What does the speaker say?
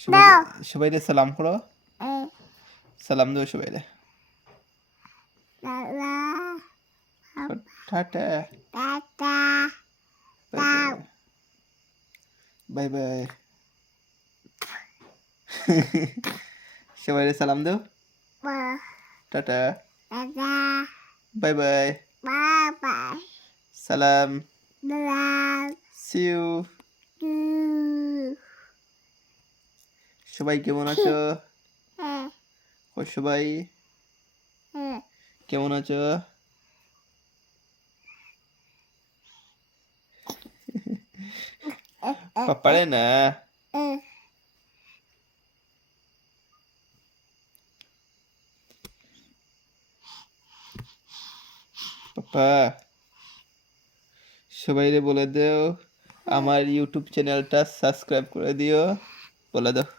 সবাই দাও সবাই সালাম করো। এই সালাম দাও সবাই। দাদা tata. Tata bye bye. Bye bye. সবাই সালাম দাও। বা টাটা। দাদা বাই বাই। বাবা সালাম। দাদা সি ইউ। টু সবাই কেমন আছো? হ্যাঁ ও সবাই হ্যাঁ কেমন আছো? পাপারে না। পাপা সবাইরে বলে দাও আমার ইউটিউব চ্যানেলটা সাবস্ক্রাইব করে দিও। বলে দাও।